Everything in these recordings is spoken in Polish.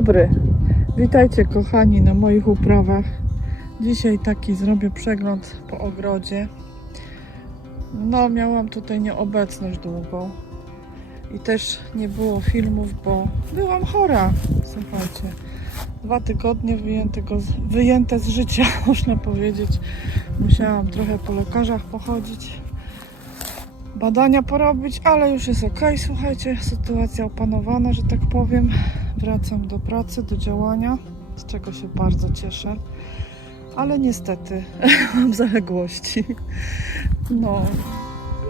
dobry, witajcie kochani na moich uprawach. Dzisiaj taki zrobię przegląd po ogrodzie. No, miałam tutaj nieobecność długą i też nie było filmów, bo byłam chora. Słuchajcie, 2 tygodnie wyjęte z życia, można powiedzieć. Musiałam trochę po lekarzach pochodzić, badania porobić, ale już jest ok. Słuchajcie, sytuacja opanowana, że tak powiem. Wracam do pracy, do działania, z czego się bardzo cieszę. Ale niestety mam zaległości. No,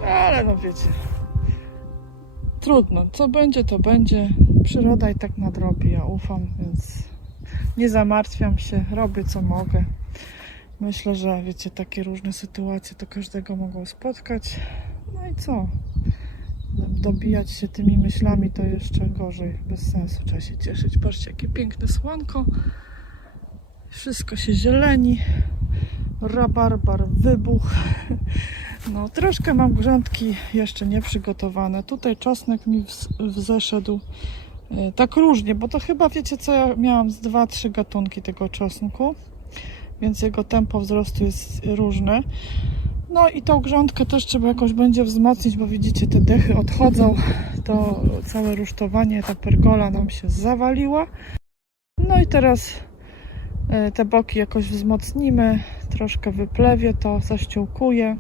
ale no wiecie, trudno. Co będzie, to będzie. Przyroda i tak nadrobi, ja ufam, więc nie zamartwiam się, robię co mogę. Myślę, że wiecie, takie różne sytuacje to każdego mogą spotkać. No i co? Dobijać się tymi myślami to jeszcze gorzej, bez sensu, trzeba się cieszyć. Patrzcie, jakie piękne słonko. Wszystko się zieleni. Rabarbar wybuch. No, troszkę mam grządki jeszcze nie przygotowane. Tutaj czosnek mi wzeszedł tak różnie, bo to chyba wiecie co, ja miałam z 2-3 gatunki tego czosnku, więc jego tempo wzrostu jest różne. No i tą grządkę też trzeba jakoś będzie wzmocnić, bo widzicie, te dechy odchodzą, to całe rusztowanie, ta pergola nam się zawaliła. No i teraz te boki jakoś wzmocnimy, troszkę wyplewię to, zaściółkuję.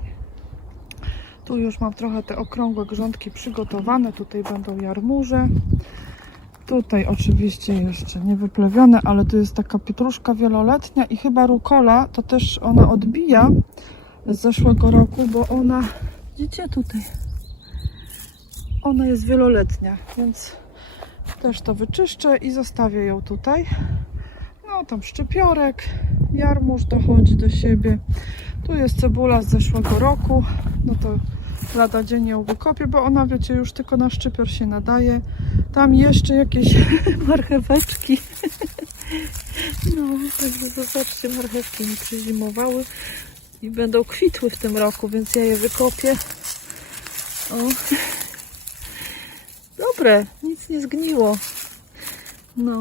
Tu już mam trochę te okrągłe grządki przygotowane, tutaj będą jarmuże. Tutaj oczywiście jeszcze nie wyplewione, ale tu jest taka pietruszka wieloletnia i chyba rukola, to też ona odbija z zeszłego roku, bo ona, widzicie tutaj, ona jest wieloletnia, więc też to wyczyszczę i zostawię ją tutaj. No tam szczypiorek, jarmuż dochodzi do siebie. Tu jest cebula z zeszłego roku, no to lada dzień ją wykopię, bo ona wiecie już tylko na szczypior się nadaje. Tam jeszcze jakieś marcheweczki. No, także zobaczcie, marchewki mi przyzimowały i będą kwitły w tym roku, więc ja je wykopię. O. Dobre, nic nie zgniło. No.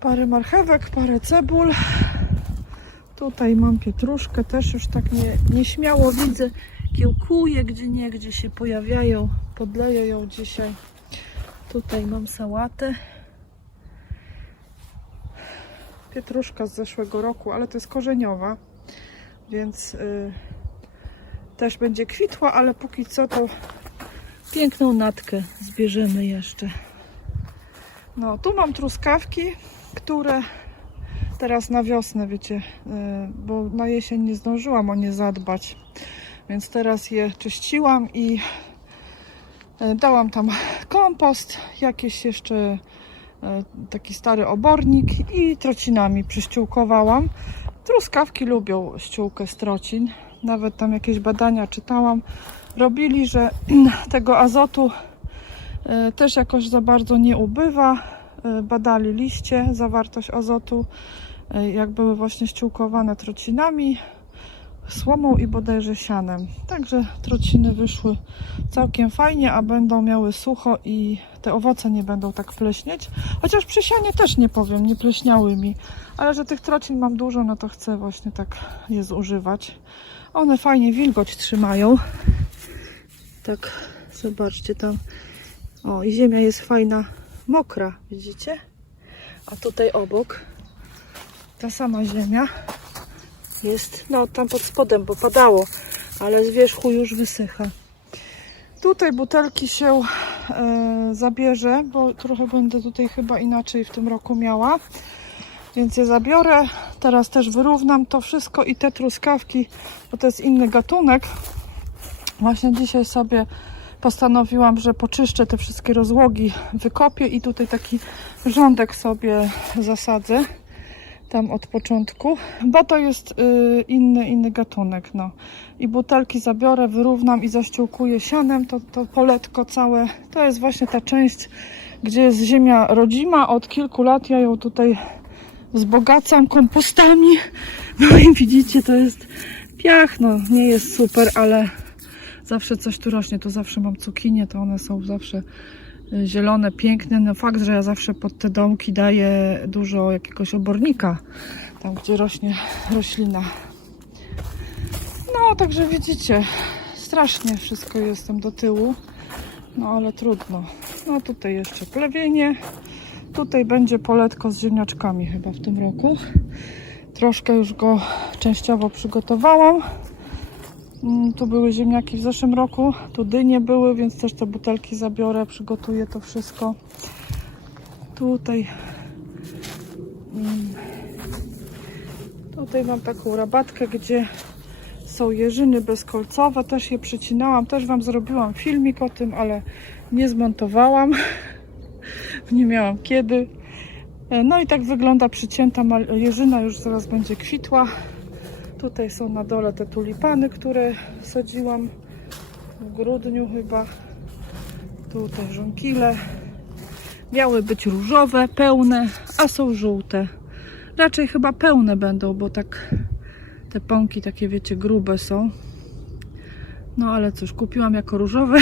Parę marchewek, parę cebul. Tutaj mam pietruszkę, też już tak nieśmiało widzę. Kiełkuje gdzie się pojawiają. Podleję ją dzisiaj. Tutaj mam sałatę. Pietruszka z zeszłego roku, ale to jest korzeniowa, więc też będzie kwitła, ale póki co to piękną natkę zbierzemy jeszcze. No, tu mam truskawki, które teraz na wiosnę, wiecie, bo na jesień nie zdążyłam o nie zadbać, więc teraz je czyściłam i dałam tam kompost, jakieś jeszcze taki stary obornik i trocinami przyściółkowałam. Truskawki lubią ściółkę z trocin, nawet tam jakieś badania czytałam, robili, że tego azotu też jakoś za bardzo nie ubywa. Badali liście, zawartość azotu, jak były właśnie ściółkowane trocinami, słomą i bodajże sianem. Także trociny wyszły całkiem fajnie, a będą miały sucho i te owoce nie będą tak pleśnieć. Chociaż przy sianie też nie powiem, nie pleśniały mi, ale że tych trocin mam dużo, no to chcę właśnie tak je zużywać. One fajnie wilgoć trzymają. Tak, zobaczcie tam. O, i ziemia jest fajna, mokra, widzicie? A tutaj obok ta sama ziemia jest, no tam pod spodem, bo padało, ale z wierzchu już wysycha. Tutaj butelki się zabierze, bo trochę będę tutaj chyba inaczej w tym roku miała, więc je zabiorę. Teraz też wyrównam to wszystko i te truskawki, bo to jest inny gatunek. Właśnie dzisiaj sobie postanowiłam, że poczyszczę te wszystkie rozłogi, wykopię i tutaj taki rządek sobie zasadzę tam od początku, bo to jest inny gatunek. No. I butelki zabiorę, wyrównam i zaściółkuję sianem to poletko całe. To jest właśnie ta część, gdzie jest ziemia rodzima. Od kilku lat ja ją tutaj wzbogacam kompostami. No i widzicie, to jest piach. No nie jest super, ale zawsze coś tu rośnie. Tu zawsze mam cukinie, to one są zawsze zielone, piękne. No fakt, że ja zawsze pod te domki daję dużo jakiegoś obornika, tam gdzie rośnie roślina. No, także widzicie, strasznie wszystko jest tam do tyłu, no ale trudno. No tutaj jeszcze plewienie, tutaj będzie poletko z ziemniaczkami chyba w tym roku. Troszkę już go częściowo przygotowałam. Tu były ziemniaki w zeszłym roku, tu dynie były, więc też te butelki zabiorę, przygotuję to wszystko. Tutaj mam taką rabatkę, gdzie są jeżyny bezkolcowe, też je przycinałam, też Wam zrobiłam filmik o tym, ale nie zmontowałam, nie miałam kiedy. No i tak wygląda przycięta jeżyna, już zaraz będzie kwitła. Tutaj są na dole te tulipany, które sadziłam w grudniu chyba. Tutaj żonkile. Miały być różowe, pełne, a są żółte. Raczej chyba pełne będą, bo tak te pąki takie, wiecie, grube są. No ale cóż, kupiłam jako różowe,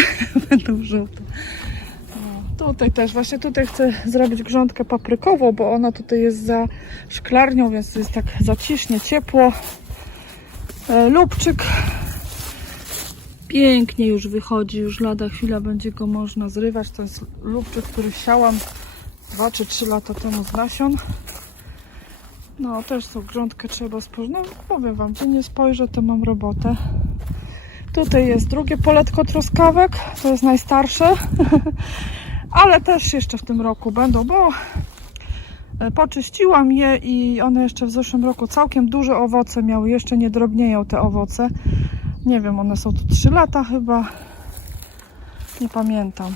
będą żółte. No, tutaj też, właśnie tutaj chcę zrobić grządkę paprykową, bo ona tutaj jest za szklarnią, więc jest tak zacisznie, ciepło. Lubczyk pięknie już wychodzi, już lada chwila będzie go można zrywać. To jest lubczyk, który siałam 2 czy 3 lata temu z nasion. No też tą grządkę trzeba spojrzeć. No powiem Wam, gdzie nie spojrzę, to mam robotę. Tutaj jest drugie poletko truskawek, to jest najstarsze. Ale też jeszcze w tym roku będą, bo poczyściłam je i one jeszcze w zeszłym roku całkiem duże owoce miały. Jeszcze nie drobnieją te owoce. Nie wiem, one są tu 3 lata chyba. Nie pamiętam.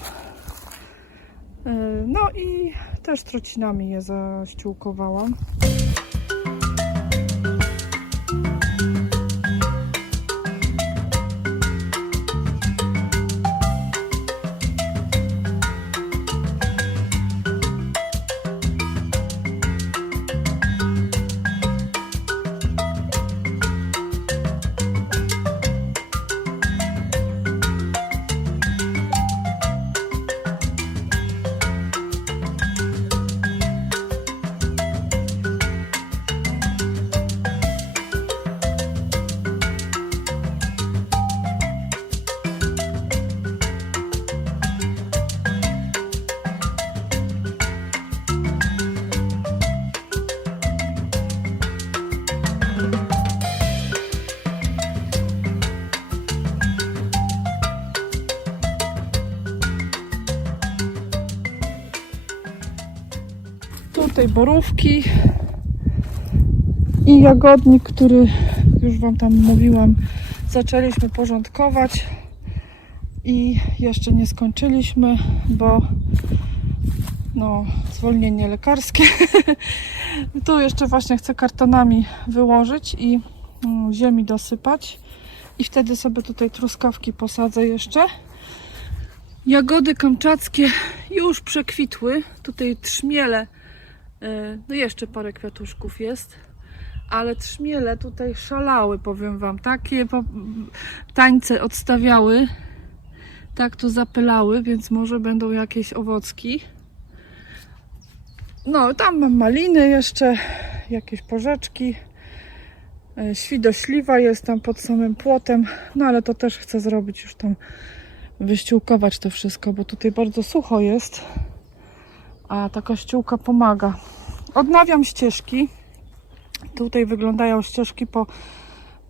No i też trocinami je zaściółkowałam. Tutaj borówki i jagodnik, który już Wam tam mówiłam, zaczęliśmy porządkować i jeszcze nie skończyliśmy, bo no, zwolnienie lekarskie. Tu jeszcze właśnie chcę kartonami wyłożyć i ziemi dosypać i wtedy sobie tutaj truskawki posadzę jeszcze. Jagody kamczackie już przekwitły, tutaj trzmiele. No jeszcze parę kwiatuszków jest, ale trzmiele tutaj szalały, powiem Wam. Takie tańce odstawiały, tak tu zapylały, więc może będą jakieś owocki. No, tam mam maliny jeszcze, jakieś porzeczki. Świdośliwa jest tam pod samym płotem, no ale to też chcę zrobić, już tam wyściółkować to wszystko, bo tutaj bardzo sucho jest, a ta kościółka pomaga. Odnawiam ścieżki. Tutaj wyglądają ścieżki po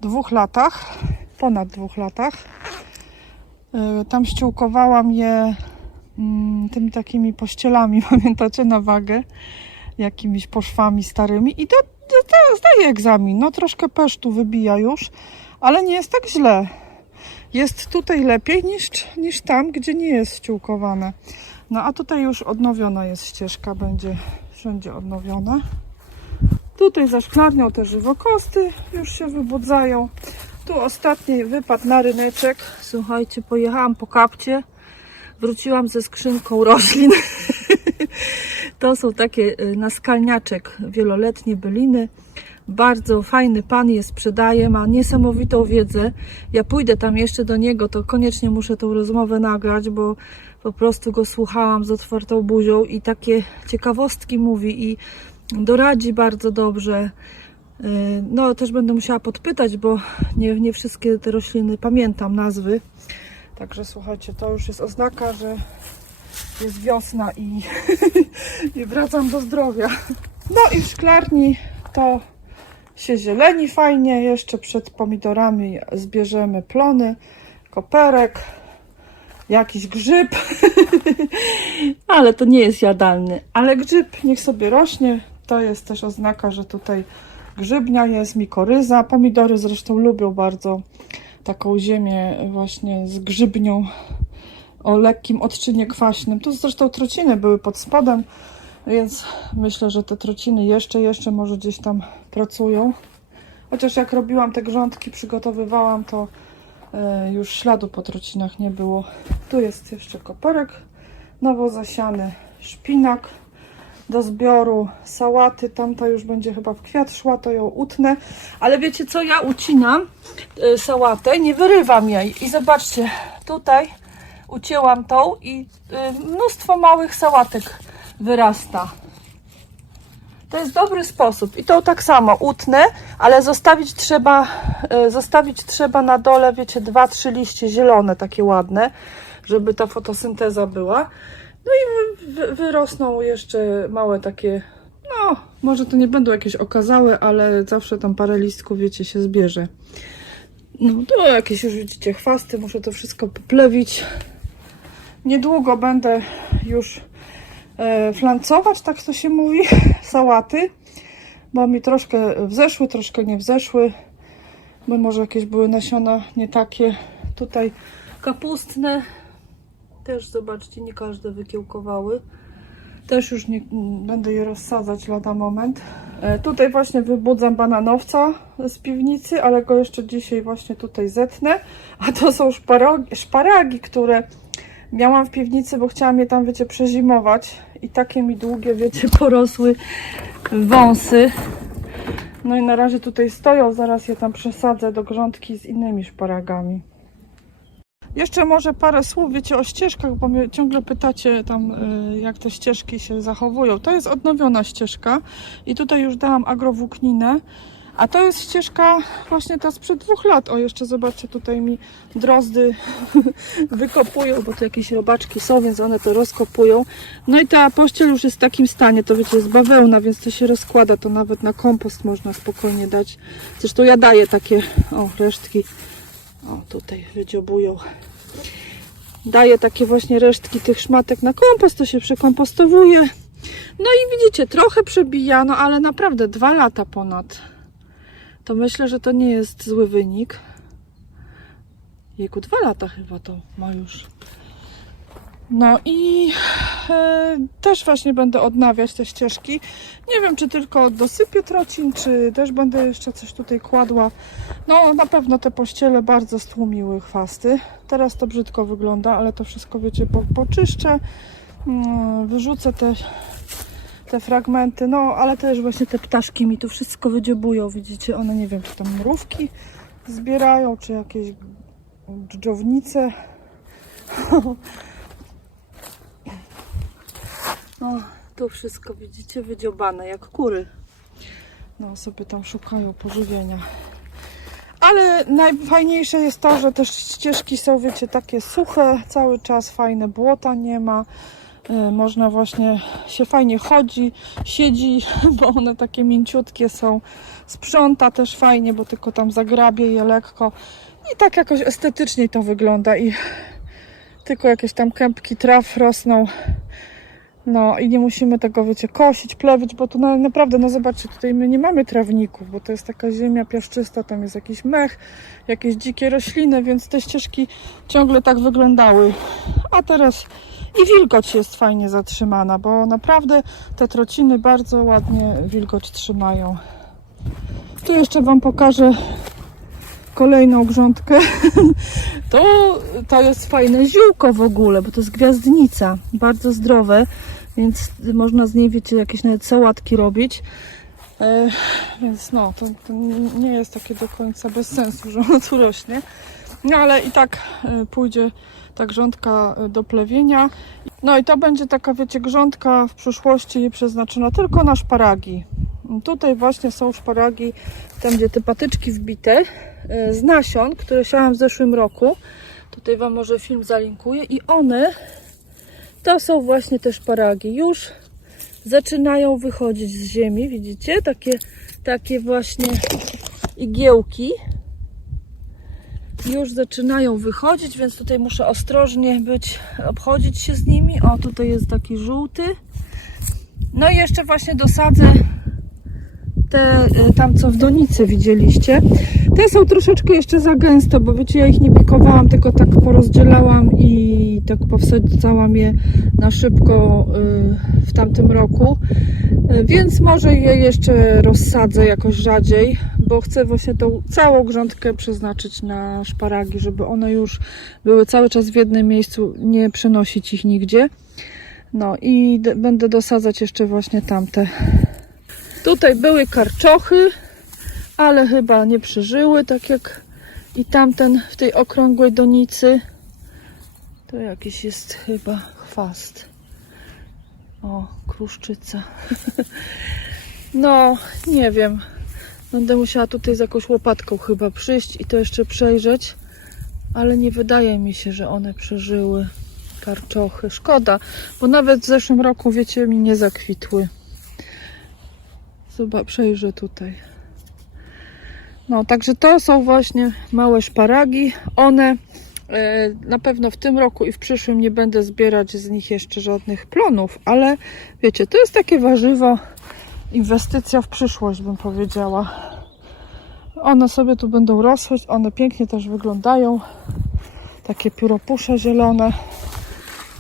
2 latach, ponad 2 latach. Tam ściółkowałam je tymi takimi pościelami, pamiętacie, na wagę, jakimiś poszwami starymi i to zdaje egzamin. No troszkę pesztu wybija już, ale nie jest tak źle. Jest tutaj lepiej niż tam, gdzie nie jest ściółkowane. No a tutaj już odnowiona jest ścieżka, będzie wszędzie odnowiona. Tutaj za szklarnią te żywokosty już się wybudzają. Tu ostatni wypad na ryneczek. Słuchajcie, pojechałam po kapcie. Wróciłam ze skrzynką roślin. To są takie naskalniaczek wieloletnie byliny. Bardzo fajny pan je sprzedaje, ma niesamowitą wiedzę. Ja pójdę tam jeszcze do niego, to koniecznie muszę tą rozmowę nagrać, bo po prostu go słuchałam z otwartą buzią i takie ciekawostki mówi i doradzi bardzo dobrze. No też będę musiała podpytać, bo nie wszystkie te rośliny pamiętam nazwy. Także słuchajcie, to już jest oznaka, że jest wiosna i, i wracam do zdrowia. No i w szklarni to się zieleni fajnie. Jeszcze przed pomidorami zbierzemy plony, koperek, jakiś grzyb. Ale to nie jest jadalny. Ale grzyb niech sobie rośnie. To jest też oznaka, że tutaj grzybnia jest, mikoryza. Pomidory zresztą lubią bardzo taką ziemię właśnie z grzybnią o lekkim odczynie kwaśnym. Tu zresztą trociny były pod spodem, więc myślę, że te trociny jeszcze może gdzieś tam pracują. Chociaż jak robiłam te grządki, przygotowywałam, to już śladu po trocinach nie było. Tu jest jeszcze koperek nowo zasiany, szpinak do zbioru, sałaty, tamta już będzie chyba w kwiat szła, to ją utnę. Ale wiecie co, ja ucinam sałatę, nie wyrywam jej. I zobaczcie, tutaj ucięłam tą i mnóstwo małych sałatek wyrasta. To jest dobry sposób. I tą tak samo utnę, ale zostawić trzeba na dole, wiecie, 2-3 liście zielone, takie ładne, żeby ta fotosynteza była. No i wyrosną jeszcze małe takie, no może to nie będą jakieś okazałe, ale zawsze tam parę listków, wiecie, się zbierze. No to jakieś już widzicie chwasty, muszę to wszystko poplewić. Niedługo będę już flancować, tak to się mówi, sałaty, bo mi troszkę wzeszły, troszkę nie wzeszły, bo może jakieś były nasiona nie takie. Tutaj kapustne też, zobaczcie, nie każde wykiełkowały. Też już nie będę je rozsadzać lada moment. Tutaj właśnie wybudzam bananowca z piwnicy, ale go jeszcze dzisiaj właśnie tutaj zetnę. A to są szparagi, które miałam w piwnicy, bo chciałam je tam, wiecie, przezimować. I takie mi długie, wiecie, porosły wąsy. No i na razie tutaj stoją, zaraz je tam przesadzę do grządki z innymi szparagami. Jeszcze może parę słów, wiecie, o ścieżkach, bo mnie ciągle pytacie tam, jak te ścieżki się zachowują. To jest odnowiona ścieżka i tutaj już dałam agrowłókninę, a to jest ścieżka właśnie ta sprzed 2 lat. O, jeszcze zobaczcie, tutaj mi drozdy wykopują, bo tu jakieś robaczki są, więc one to rozkopują. No i ta pościel już jest w takim stanie, to wiecie, jest bawełna, więc to się rozkłada, to nawet na kompost można spokojnie dać. Zresztą ja daję takie, o, resztki. O, tutaj wydziobują. Daję takie właśnie resztki tych szmatek na kompost, to się przekompostowuje. No i widzicie, trochę przebija, no ale naprawdę 2 lata ponad. To myślę, że to nie jest zły wynik. Jejku, 2 lata chyba to ma już. No i też właśnie będę odnawiać te ścieżki. Nie wiem, czy tylko dosypię trocin, czy też będę jeszcze coś tutaj kładła. No na pewno te pościele bardzo stłumiły chwasty. Teraz to brzydko wygląda, ale to wszystko, wiecie, poczyszczę. Wyrzucę te fragmenty. No ale też właśnie te ptaszki mi tu wszystko wydziobują. Widzicie, one nie wiem, czy tam mrówki zbierają, czy jakieś dżdżownice. No, to wszystko widzicie wydziobane jak kury. No, sobie tam szukają pożywienia. Ale najfajniejsze jest to, że też ścieżki są, wiecie, takie suche cały czas, fajne, błota nie ma. Można właśnie się fajnie chodzi, siedzi, bo one takie mięciutkie są. Sprząta też fajnie, bo tylko tam zagrabie je lekko. I tak jakoś estetycznie to wygląda. I tylko jakieś tam kępki traw rosną. No i nie musimy tego, wiecie, kosić, plewić, bo tu naprawdę, no zobaczcie, tutaj my nie mamy trawników, bo to jest taka ziemia piaszczysta, tam jest jakiś mech, jakieś dzikie rośliny, więc te ścieżki ciągle tak wyglądały. A teraz i wilgoć jest fajnie zatrzymana, bo naprawdę te trociny bardzo ładnie wilgoć trzymają. Tu jeszcze Wam pokażę kolejną grządkę. To jest fajne ziółko w ogóle, bo to jest gwiazdnica, bardzo zdrowe. więc można z niej, wiecie, jakieś nawet sałatki robić. Więc no, to nie jest takie do końca bez sensu, że ona tu rośnie. No ale i tak pójdzie ta grządka do plewienia. No i to będzie taka, wiecie, grządka w przyszłości przeznaczona tylko na szparagi. Tutaj właśnie są szparagi, tam gdzie te patyczki wbite z nasion, które siałam w zeszłym roku. Tutaj wam może film zalinkuję i one to są właśnie te szparagi. Już zaczynają wychodzić z ziemi, widzicie? Takie właśnie igiełki już zaczynają wychodzić, więc tutaj muszę ostrożnie obchodzić się z nimi. O, tutaj jest taki żółty. No i jeszcze właśnie dosadzę te tam, co w donicy widzieliście. Te są troszeczkę jeszcze za gęste, bo wiecie, ja ich nie pikowałam, tylko tak porozdzielałam i tak powsadzałam je na szybko w tamtym roku. Więc może je jeszcze rozsadzę jakoś rzadziej, bo chcę właśnie tą całą grządkę przeznaczyć na szparagi, żeby one już były cały czas w jednym miejscu, nie przenosić ich nigdzie. No i będę dosadzać jeszcze właśnie tamte. Tutaj były karczochy, ale chyba nie przeżyły, tak jak i tamten w tej okrągłej donicy. To jakiś jest chyba chwast. O, kruszczyca. No, nie wiem. Będę musiała tutaj z jakąś łopatką chyba przyjść i to jeszcze przejrzeć. Ale nie wydaje mi się, że one przeżyły karczochy. Szkoda, bo nawet w zeszłym roku, wiecie, mi nie zakwitły. Zobacz, przejrzę tutaj. No, także to są właśnie małe szparagi. One na pewno w tym roku i w przyszłym nie będę zbierać z nich jeszcze żadnych plonów, ale wiecie, to jest takie warzywo, inwestycja w przyszłość, bym powiedziała. One sobie tu będą rosły, one pięknie też wyglądają. Takie pióropusze zielone.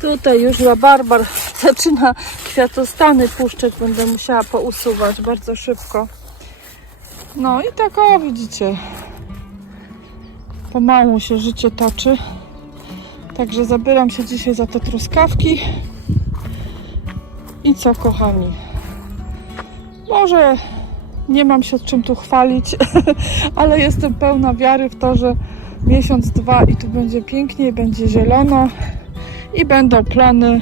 Tutaj już rabarbar zaczyna kwiatostany puszczać, będę musiała pousuwać bardzo szybko. No i tak, o, widzicie, pomału się życie toczy. Także zabieram się dzisiaj za te truskawki. I co, kochani? Może nie mam się czym tu chwalić, ale jestem pełna wiary w to, że miesiąc, dwa i tu będzie pięknie, będzie zielono i będą plony.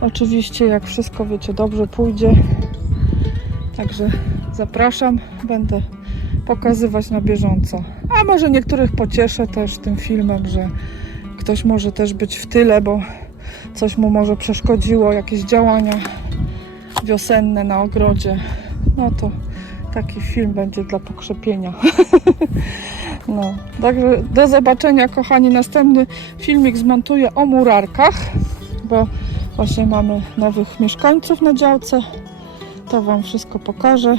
Oczywiście, jak wszystko, wiecie, dobrze pójdzie. Także zapraszam, będę pokazywać na bieżąco. A może niektórych pocieszę też tym filmem, że ktoś może też być w tyle, bo coś mu może przeszkodziło, jakieś działania wiosenne na ogrodzie. No to taki film będzie dla pokrzepienia. No, także do zobaczenia, kochani. Następny filmik zmontuję o murarkach, bo właśnie mamy nowych mieszkańców na działce. To wam wszystko pokażę.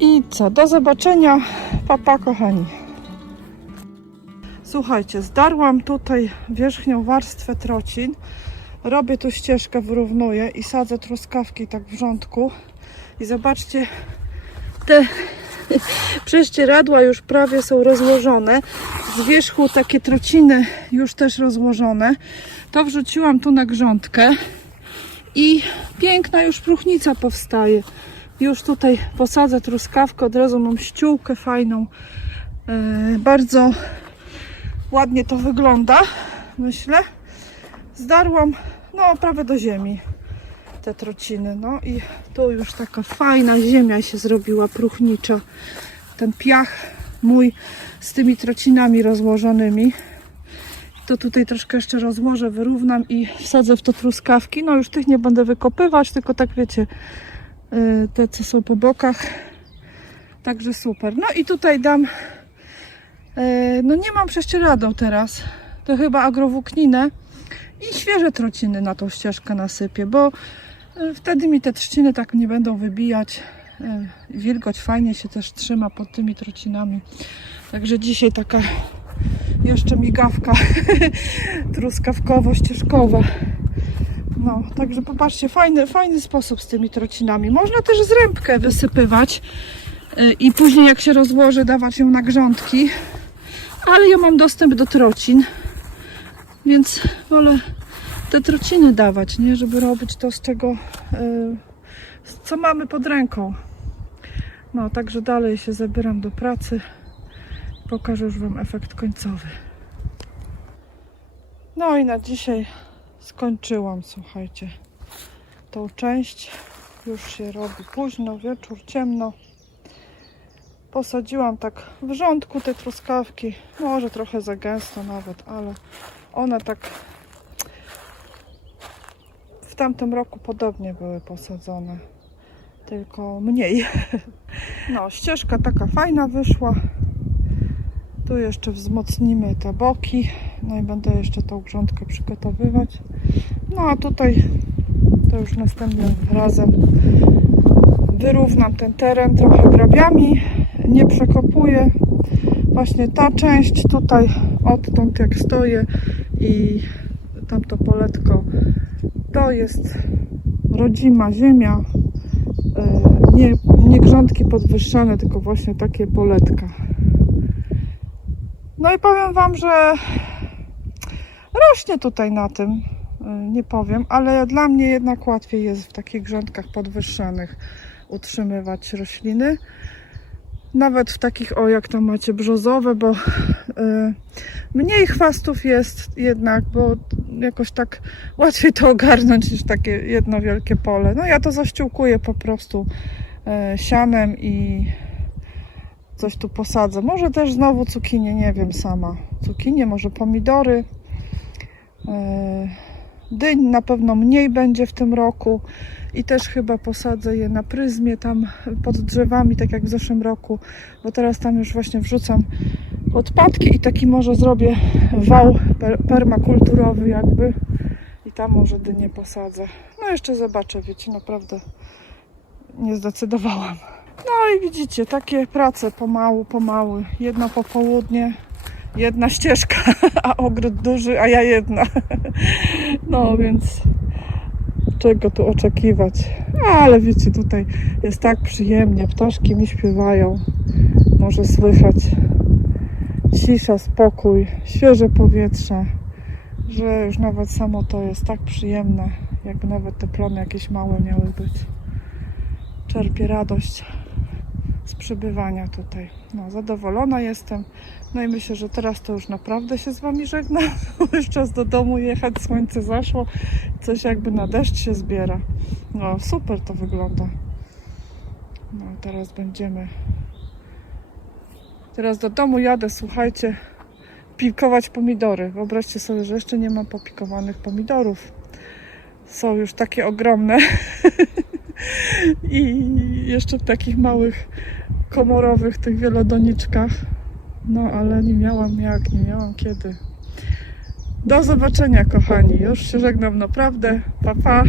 I co? Do zobaczenia. Pa, pa, kochani. Słuchajcie, zdarłam tutaj wierzchnią warstwę trocin. Robię tu ścieżkę, wyrównuję i sadzę truskawki tak w rządku. I zobaczcie, te prześcieradła już prawie są rozłożone. Z wierzchu takie trociny już też rozłożone. To wrzuciłam tu na grządkę i piękna już próchnica powstaje. Już tutaj posadzę truskawkę, od razu mam ściółkę fajną. Bardzo ładnie to wygląda, myślę. Zdarłam no prawie do ziemi te trociny. No i tu już taka fajna ziemia się zrobiła, próchnicza. Ten piach mój z tymi trocinami rozłożonymi. To tutaj troszkę jeszcze rozłożę, wyrównam i wsadzę w to truskawki. No już tych nie będę wykopywać, tylko tak wiecie, te co są po bokach. Także super. No i tutaj dam, no nie mam prześcieradeł teraz, to chyba agrowłókninę i świeże trociny na tą ścieżkę nasypię, bo wtedy mi te trzciny tak nie będą wybijać. Wilgoć fajnie się też trzyma pod tymi trocinami. Także dzisiaj taka jeszcze migawka truskawkowo-ścieżkowa. No, także popatrzcie, fajny sposób z tymi trocinami. Można też zrębkę wysypywać i później jak się rozłoży, dawać ją na grządki. Ale ja mam dostęp do trocin, więc wolę te truciny dawać, nie? Żeby robić to, z czego, co mamy pod ręką. No, także dalej się zabieram do pracy. Pokażę już Wam efekt końcowy. No i na dzisiaj skończyłam, słuchajcie, tą część. Już się robi późno, wieczór, ciemno. Posadziłam tak w rządku te truskawki. Może trochę za gęsto nawet, ale one tak w tamtym roku podobnie były posadzone. Tylko mniej. No, ścieżka taka fajna wyszła. Tu jeszcze wzmocnimy te boki. No i będę jeszcze tą grządkę przygotowywać. No a tutaj to już następnym razem wyrównam ten teren trochę grabiami. Nie przekopuję. Właśnie ta część tutaj, odtąd jak stoję i tamto poletko, to jest rodzima ziemia. Nie grządki podwyższane, tylko właśnie takie poletka. No i powiem Wam, że rośnie tutaj na tym, nie powiem, ale dla mnie jednak łatwiej jest w takich grządkach podwyższanych utrzymywać rośliny. Nawet w takich, o jak tam macie brzozowe, bo mniej chwastów jest jednak, bo jakoś tak łatwiej to ogarnąć niż takie jedno wielkie pole. No ja to zaściółkuję po prostu sianem i coś tu posadzę. Może też znowu cukinię, nie wiem sama. Cukinię, może pomidory. Dyń na pewno mniej będzie w tym roku. I też chyba posadzę je na pryzmie tam pod drzewami, tak jak w zeszłym roku. Bo teraz tam już właśnie wrzucam odpadki i taki może zrobię wał permakulturowy jakby. I tam może dynię posadzę. No jeszcze zobaczę, wiecie, naprawdę nie zdecydowałam. No i widzicie, takie prace pomału. Jedno popołudnie, jedna ścieżka, a ogród duży, a ja jedna. No więc czego tu oczekiwać? Ale wiecie, tutaj jest tak przyjemnie, ptaszki mi śpiewają, może słychać cisza, spokój, świeże powietrze, że już nawet samo to jest tak przyjemne, jakby nawet te plony jakieś małe miały być. Czerpię radość z przebywania tutaj. No, zadowolona jestem. No i myślę, że teraz to już naprawdę się z Wami żegnam. Już czas do domu jechać, słońce zaszło. Coś jakby na deszcz się zbiera. No super to wygląda. No teraz Teraz do domu jadę, słuchajcie, pikować pomidory. Wyobraźcie sobie, że jeszcze nie mam popikowanych pomidorów. Są już takie ogromne. I jeszcze w takich małych komorowych tych wielodoniczkach. No ale nie miałam kiedy. Do zobaczenia, kochani. Już się żegnam naprawdę. Pa, pa.